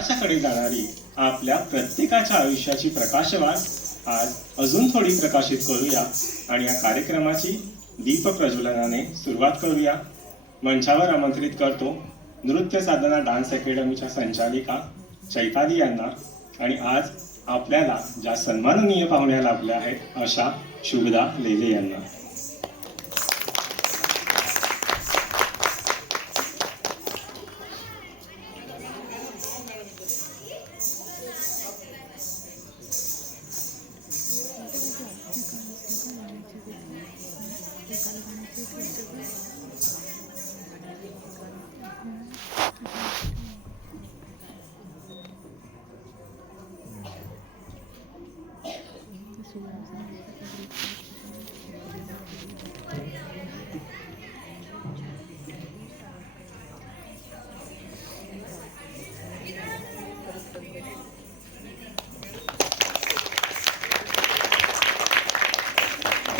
प्रकाशाकडे जाणारी आपल्या प्रत्येकाच्या आयुष्याची प्रकाशवाट आज अजून थोडी प्रकाशित करूया आणि या कार्यक्रमाची दीप प्रज्वलनाने सुरुवात करूया। मंचावर आमंत्रित करतो नृत्य साधना डान्स अकॅडमीच्या संचालिका चैताली यांना आणि आज आपल्याला ज्या सन्माननीय पाहुण्या लाभल्या आहेत अशा शुभदा लेले यांना।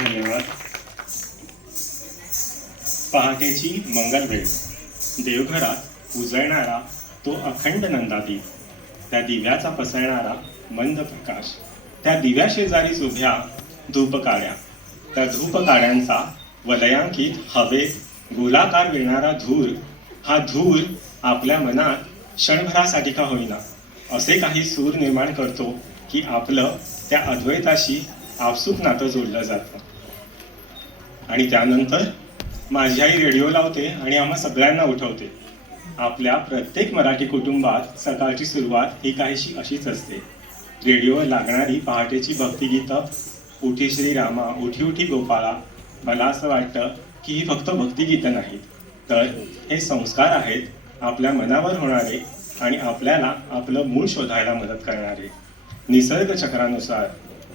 धन्यवाद। पहाटेची मंगलवेळ, देवघरात उजळणारा तो अखंड नंदादीप, त्या दिव्याचा पसरणारा मंद प्रकाश, त्या दिव्या शेजारी उभ्या धूपकाड्या, त्या धूपकाड्यांचा वलयांकित हवेत गोलाकार विरणारा धूर, हा धूर आपल्या मनात क्षणभरासाठी का होईना असे काही सूर निर्माण करतो की आपलं त्या अद्वैताशी आपसूक नातं जोडलं जातं। आणि त्यानंतर माझी आई रेडिओ लावते आणि आम्हा सगळ्यांना उठवते। आपल्या प्रत्येक मराठी कुटुंबात सकाळची सुरुवात ही काहीशी अशीच असते। रेडिओवर लागणारी पहाटेची भक्तिगीतं, उठी श्रीरामा, उठी उठी गोपाळा। मला असं वाटतं की ही फक्त भक्तिगीतं नाहीत, तर हे संस्कार आहेत आपल्या मनावर होणारे आणि आपल्याला आपलं मूळ शोधायला मदत करणारे। निसर्ग चक्रानुसार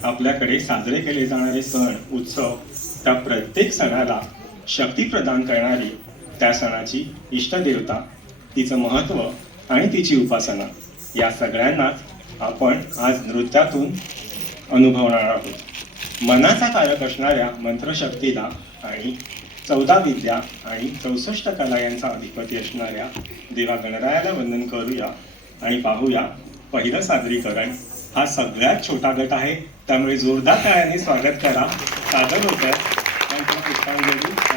आपल्याकडे साजरे केले जाणारे सण उत्सव, त्या प्रत्येक सणाला शक्ती प्रदान करणारी, त्या सणाची इष्टदेवता, तिचं महत्त्व आणि तिची उपासना, या सगळ्यांनाच आपण आज नृत्यातून अनुभवणार आहोत। मनाचा कारक असणाऱ्या मंत्रशक्तीला आणि 14 विद्या आणि 64 कला यांचा अधिपती असणाऱ्या देवा गणरायाला वंदन करूया आणि पाहूया पहिलं सादरीकरण। हा सगळ्यात छोटा गट आहे, त्यामुळे जोरदार टाळ्यांनी स्वागत करा। सादर होतं पुष्पांजली